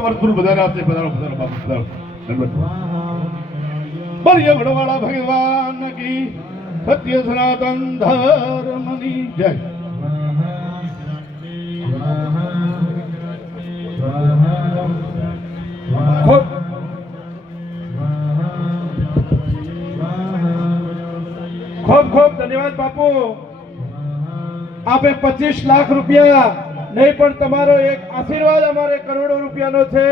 તમારું થોડું વધારે આપશે પધારો પધારો બાપુ પધારો. બોલીએ વડવાળા ભગવાન કી સત્ય સનાતન ધર્મની જય. ખૂબ ખૂબ ધન્યવાદ, બાપુ. આપે પચીસ લાખ રૂપિયા નહીં, પણ તમારો એક આશીર્વાદ અમારે કરોડો રૂપિયાનો છે.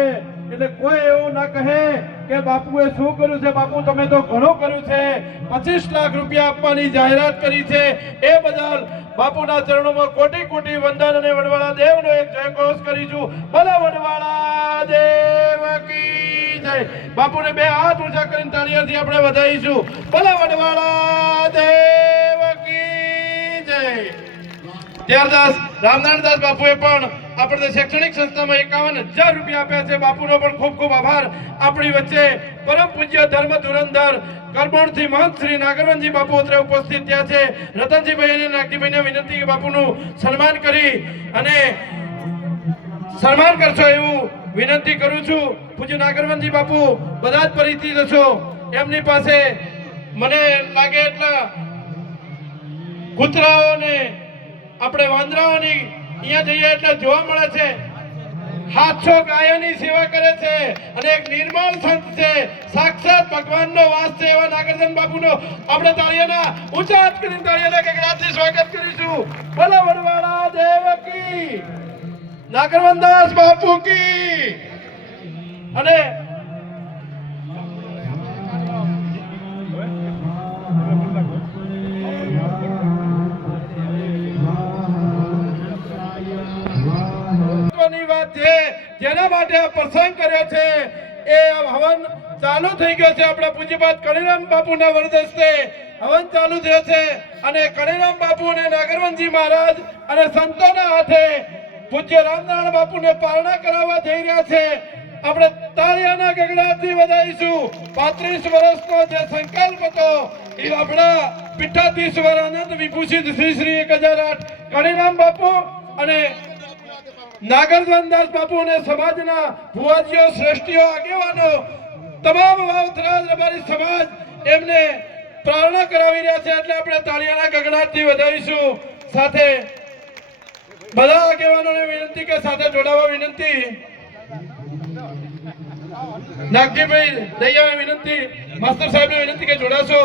એટલે કોઈ એવું ના કહે કે બાપુએ શું કર્યું છે. બાપુ, તમે તો ઘણું કર્યું છે. પચીસ લાખ રૂપિયા આપવાની જાહેરાત કરી છે. એ બદલ બાપુના ચરણોમાં કોટી કોટી વંદન અને વડવાળા દેવનો એક જયઘોષ કરીશું ભલા વડવાળા દેવ કી જય. બાપુને બે હાથ ઊંચા કરીને તાળીઓથી આપણે વધાવીશું ભલા વડવાળા દેવ કી જય. ત્યારદાસ રામનારાયણદાસ બાપુએ પણ આપણે શૈક્ષણિક સંસ્થામાં એકાવન હજાર રૂપિયા આપ્યા છે. બાપુનો પણ ખૂબ ખૂબ આભાર. આપણી વચ્ચે પરમ પૂજ્ય ધર્મ ધુરંધર કરમોણથી મહંત શ્રી નાગરવનજી બાપુ અત્રે ઉપસ્થિત થયા છે. રતનજીભાઈ અને નાગજીભાઈને વિનંતી કે બાપુનું સન્માન કરી અને સન્માન કરશો એવું વિનંતી કરું છું. પૂજ્ય નાગરવનજી બાપુ, બધા જ પરિચિત છો એમની પાસે મને લાગે એટલા કૂતરાઓને આપણે વાંદરાઓની અહીંયા જઈએ એટલે જોવા મળે છે સાતસો ગાયોની સેવા કરે છે અને એક નિર્મળ સંત છે. સાક્ષાત ભગવાનનો વાસ છે એવા નાગરજન બાપુનો. આપણે તાળીઓના ઊંચા હાથ કરીને તાળીઓના ગગડાથી સ્વાગત કરીશું. બોલો વડવાળા, દેવ કી. નાગરવનદાસ બાપુ કી. અને મહત્વની વાત છે, જેના માટે આ પ્રસંગ કર્યો છે, એ હવન ચાલુ થઈ ગયો છે આપણા પૂજ્યપાત કણીરામ બાપુના વરદસ્તે. હવન ચાલુ થયો છે અને કણીરામ બાપુ અને નાગરવનજી મહારાજ અને સંતોના હાથે પૂજ્ય રામનારાયણ બાપુને પારણા કરાવવા જઈ રહ્યા છે. આપણે તાળિયાના ગગડાથી વધાવીશું પાંત્રીસ વર્ષનો જે સંકલ્પ હતો, એ આપણા પીઠાધીશ્વર આનંદ વિભૂષિત શ્રી શ્રી એક હજાર આઠ કણીરામ બાપુ અને નાગરધનદાસ બાપુ અને સમાજના ભુવાજીઓ, શ્રેષ્ઠીઓ, આગેવાનો, તમામ વાવથરાજ અમારી સમાજ એમને પ્રેરણા કરાવી રહ્યા છે એટલે આપણે તાળીયાના ગગડાટથી વધાવીશું. સાથે બધા આગેવાનોને વિનંતી કે સાથે જોડાવા વિનંતી. નાગજીભાઈ દૈયાને વિનંતી, માસ્તર સાહેબને વિનંતી કે જોડાશો.